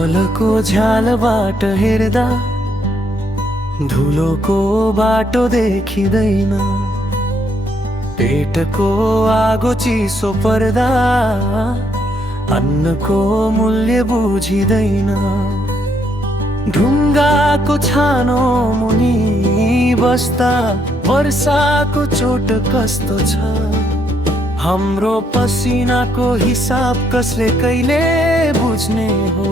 मलको झ्यालबाट हेर्दा धुलोको बाटो देखिँदैन। पेटको आगो चिसो पर्दा अन्नको मूल्य बुझिँदैन। ढुङ्गाको छानो मुनि बस्दा वर्षाको चोट कस्तो छ। हाम्रो पसिनाको हिसाब कसले कहिले बुझ्ने हो।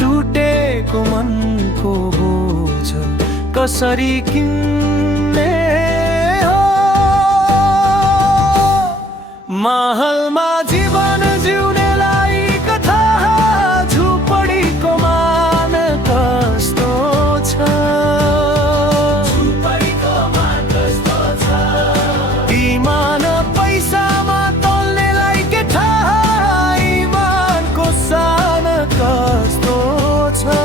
टुटेको मनको बोझ कसरी किन्ने हो। महलमा जीवन जिउनेलाई कथा झुपडीको मान कस्तो छ। इमान पैसामा तोल्नेलाई के थाहा इमानको सान कस्तो छ।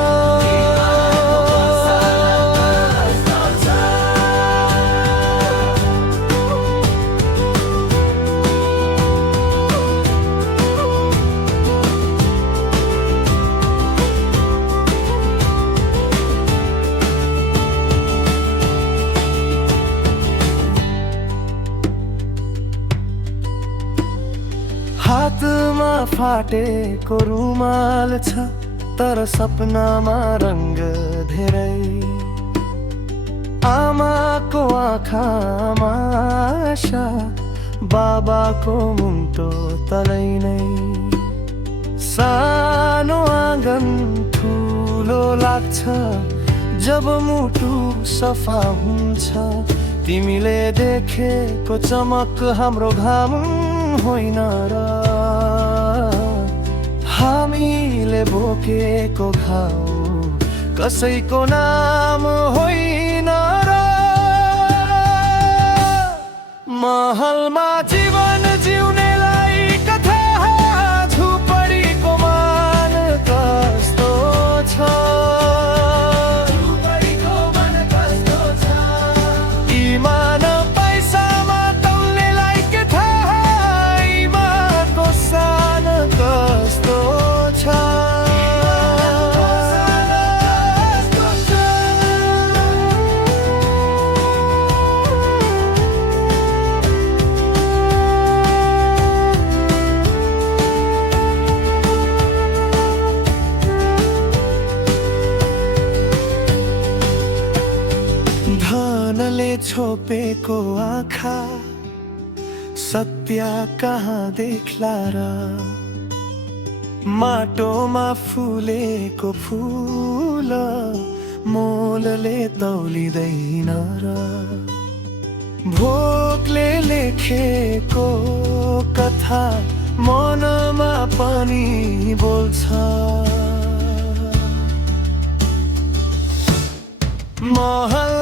हातमा फाटेको रुमाल छ तर सपनामा रङ्ग धेरै। आमाको आँखामा आशा बाबाको मुन्टो तलै नै। सानो आँगन ठुलो लाग्छ जब मुटु सफा हुन्छ। तिमीले देखेको चमक हाम्रो घाम होइन र हामीले बोकेको घाउ कसैको नाम होइन र। महलमा जीवन जिउनेलाई कथा झुपडीको मान कस्तो छ। इमान पैसामा तौल्नेलाई के थाहा इमानको सान कस्तो छ। धनले छोपेको आँखा सत्य कहाँ देख्ला र। माटोमा फुलेको फुल मोलले तौलिँदैन र। भोकले लेखेको कथा मनमा पनि बोल्छ। महल